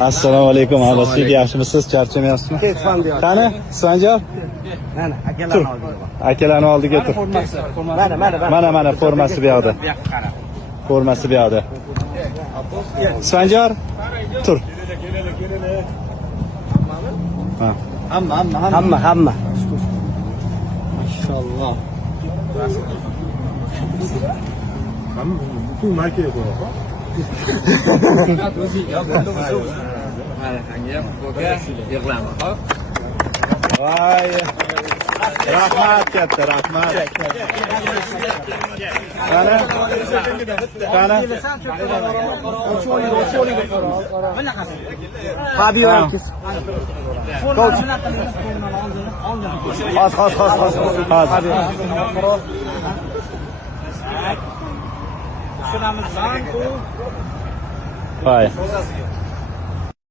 Assalomu alaykum Abasbek, yaxshimisiz? Charchamayapsizmi? Qani, Sanjar? Mana akalarni oldiga. Akalarni oldiga tur. Mana formasi bu yoqda. Formasi bu yoqda. Sanjar, tur. Ha. Hamma. Maşallah. Bütün markaya koyalım. Vay. Rahmat katta, rahmat. Qani? Fabio Yankees. Xos. Vay.